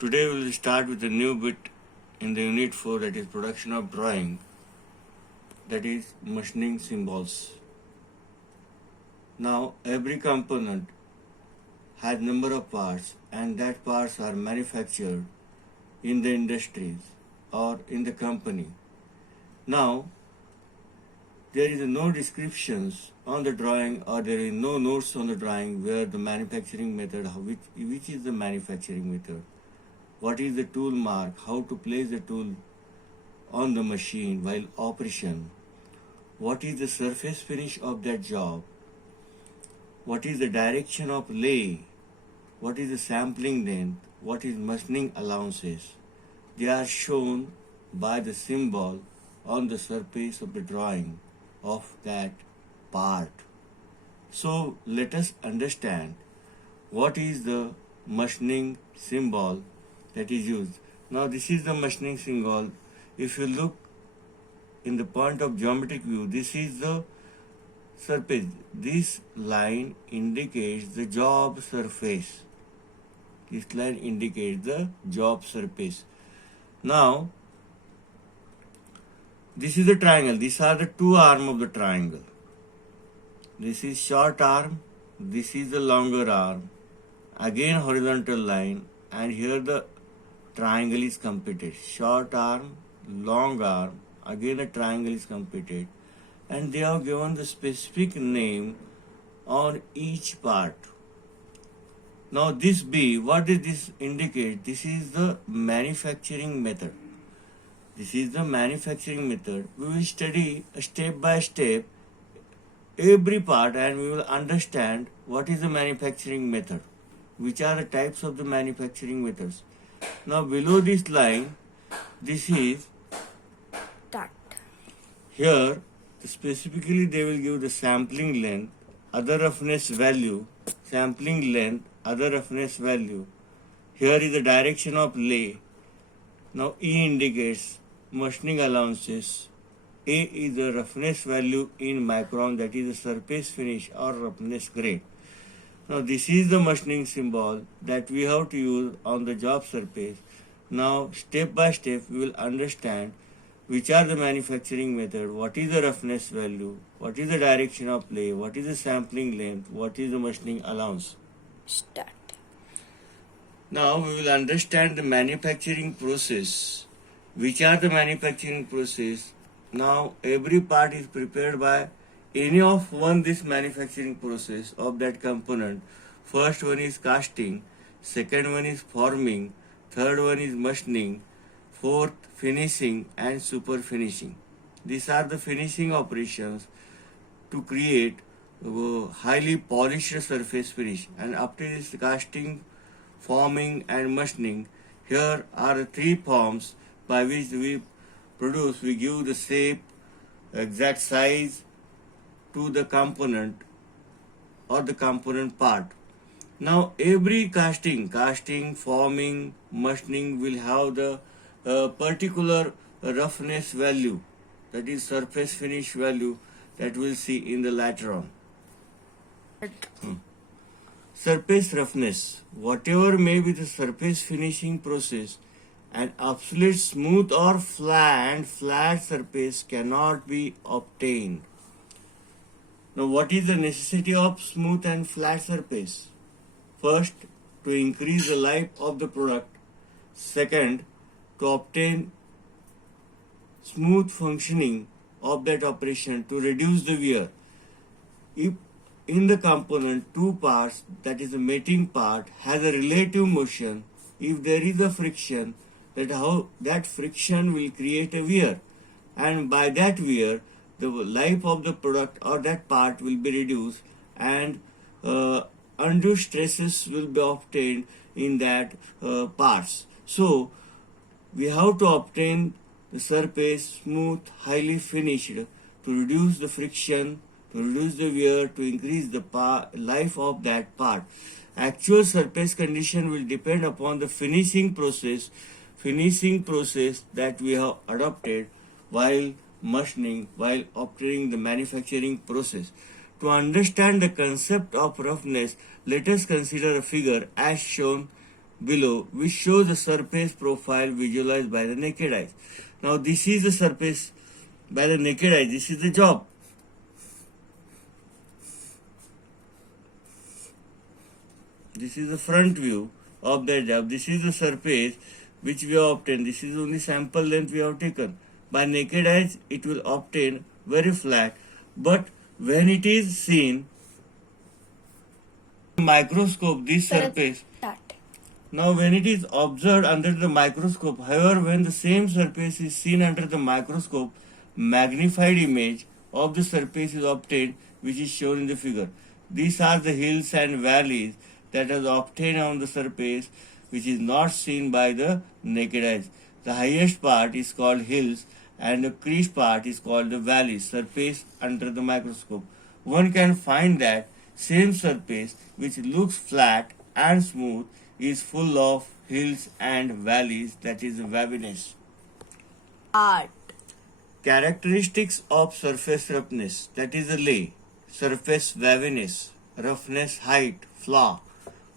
Today we will start with a new bit in the unit 4, that is production of drawing, that is machining symbols. Now every component has number of parts, and that parts are manufactured in the industries or in the company. Now there is no descriptions on the drawing, or there is no notes on the drawing where the manufacturing method, which is the manufacturing method, what is the tool mark, how to place the tool on the machine while operation, what is the surface finish of that job, what is the direction of lay, what is the sampling length, what is machining allowances. They are shown by the symbol on the surface of the drawing of that part. So let us understand what is the machining symbol that is used. Now this is the machining symbol. If you look in the point of geometric view, this is the surface. This line indicates the job surface. This line indicates the job surface. Now this is the triangle. These are the two arms of the triangle. This is short arm. This is the longer arm. Again horizontal line, and here the triangle is completed. Short arm, long arm. Again a triangle is completed, and they have given the specific name on each part. Now this B, what does this indicate? This is the manufacturing method. This is the manufacturing method. We will study step by step every part, and we will understand what is the manufacturing method, which are the types of the manufacturing methods. Now below this line, this is Start. here specifically they will give the sampling length, other roughness value, sampling length, other roughness value. Here is the direction of lay. Now E indicates machining allowances. A is the roughness value in micron, that is the surface finish or roughness grade. Now this is the machining symbol that we have to use on the job surface. Now step by step we will understand which are the manufacturing method, what is the roughness value, what is the direction of lay, what is the sampling length, what is the machining allowance. Start. Now we will understand the manufacturing process. Which are the manufacturing process? Now every part is prepared by any of this manufacturing process of that component. First one is casting, second one is forming, third one is machining, fourth finishing, and super finishing. These are the finishing operations to create highly polished surface finish. And after this casting, forming, and machining, here are the three forms by which we give the shape, exact size to the component or the component part. Now every casting, forming, machining will have the particular roughness value, that is surface finish value, that we'll see in the later on. Surface roughness, whatever may be the surface finishing process, an absolute smooth or flat surface cannot be obtained. Now what is the necessity of smooth and flat surface? First, to increase the life of the product. Second, to obtain smooth functioning of that operation, to reduce the wear. If in the component two parts, that is the mating part, has a relative motion, if there is a friction, that friction will create a wear, and by that wear the life of the product or that part will be reduced, and undue stresses will be obtained in that parts. So we have to obtain the surface smooth, highly finished, to reduce the friction, to reduce the wear, to increase the life of that part. Actual surface condition will depend upon the finishing process that we have adopted while machining, while obtaining the manufacturing process. To understand the concept of roughness, let us consider a figure as shown below, which shows the surface profile visualized by the naked eyes. Now this is the surface by the naked eye. This is the job. This is the front view of that job. This is the surface which we have obtained. This is only sample length we have taken. By naked eyes, it will obtain very flat, but when it is seen microscope, this surface. Start. Now, when it is observed under the microscope, however, when the same surface is seen under the microscope, magnified image of the surface is obtained, which is shown in the figure. These are the hills and valleys that are obtained on the surface, which is not seen by the naked eyes. The highest part is called hills, and the creased part is called the valleys, surface under the microscope. One can find that same surface, which looks flat and smooth, is full of hills and valleys, that is waviness. Art. Characteristics of surface roughness, that is the lay. Surface waviness, roughness, height, flaw.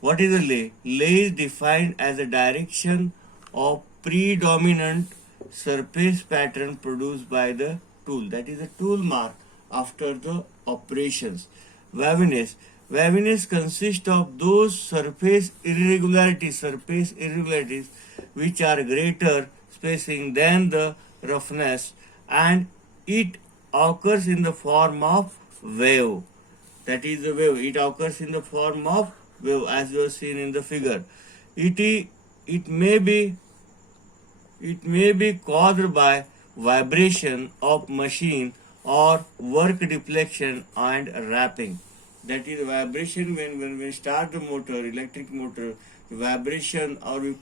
What is a lay? Lay is defined as a direction of predominant surface pattern produced by the tool. That is a tool mark after the operations. Waviness. Waviness consists of those surface irregularities which are greater spacing than the roughness, and it occurs in the form of wave. That is the wave. It occurs in the form of wave, as you have seen in the figure. It may be caused by vibration of machine or work deflection and wrapping. That is vibration when we start the motor, electric motor, vibration, or we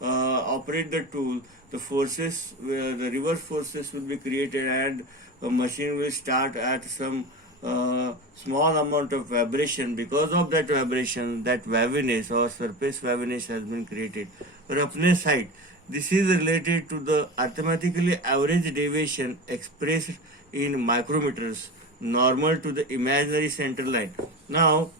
operate the tool, the forces, the reverse forces will be created, and a machine will start at some small amount of vibration. Because of that vibration, that waviness or surface waviness has been created. Roughness, height. This is related to the arithmetically average deviation expressed in micrometers, normal to the imaginary center line. Now,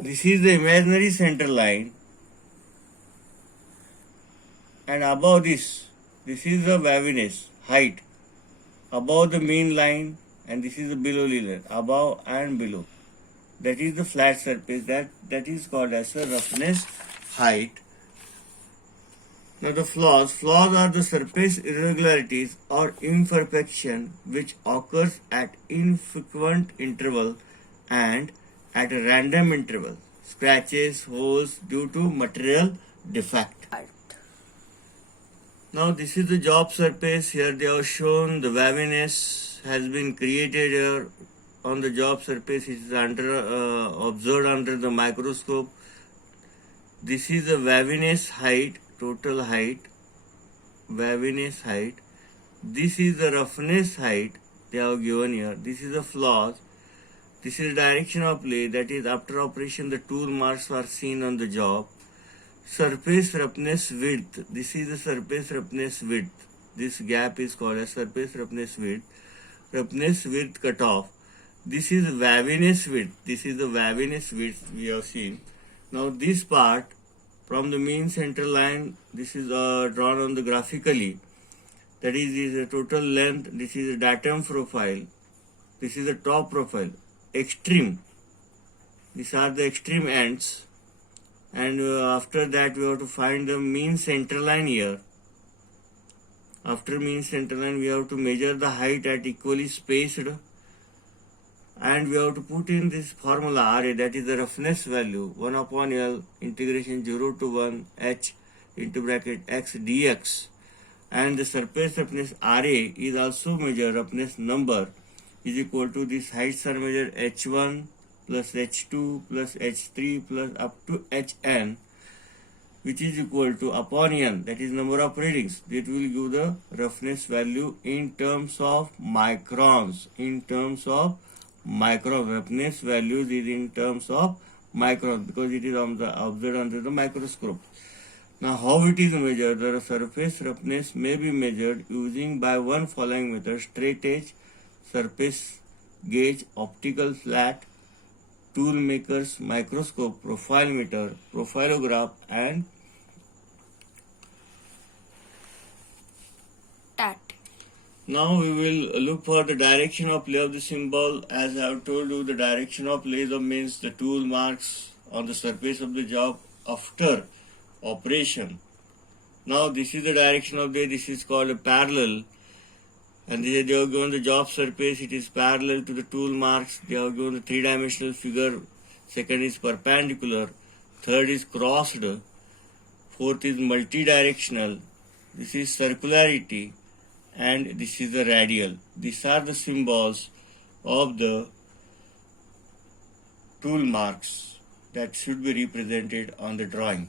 this is the imaginary center line, and above this is the waviness, height, above the mean line, and this is the below line, above and below. That is the flat surface, that is called as the roughness, height. Now the flaws are the surface irregularities or imperfection which occurs at infrequent interval and at a random interval. Scratches, holes due to material defect. Art. Now this is the job surface. Here they are shown the waviness has been created here on the job surface. It is observed under the microscope. This is the waviness height, total height, waviness height. This is the roughness height they have given here. This is the flaws. This is the direction of lay, that is after operation the tool marks are seen on the job. Surface roughness width. This is the surface roughness width. This gap is called as surface roughness width. Roughness width cutoff. This is waviness width. This is the waviness width we have seen. Now this part from the mean center line, this is drawn on the graphically. That is the total length. This is the datum profile. This is the top profile. Extreme. These are the extreme ends. And after that we have to find the mean center line here. After mean center line we have to measure the height at equally spaced, and we have to put in this formula Ra, that is the roughness value, 1 upon L integration 0 to 1 h into bracket x dx, and the surface roughness Ra is also measured, roughness number is equal to this heights are measured h1 plus h2 plus h3 plus up to hn, which is equal to upon n, that is number of readings. It will give the roughness value in terms of microns. Roughness values is in terms of microns because it is observed under the microscope. Now how it is measured? The surface roughness may be measured using by one following method: straight edge, surface gauge, optical flat, tool makers, microscope, profile meter, profilograph, and tat. now we will look for the direction of play of the symbol. As I have told you, the direction of play means the tool marks on the surface of the job after operation. Now this is the direction of this is called a parallel, and they have given the job surface, it is parallel to the tool marks. They have given the three-dimensional figure. Second is perpendicular, third is crossed, fourth is multi-directional, this is circularity, and this is the radial. These are the symbols of the tool marks that should be represented on the drawing.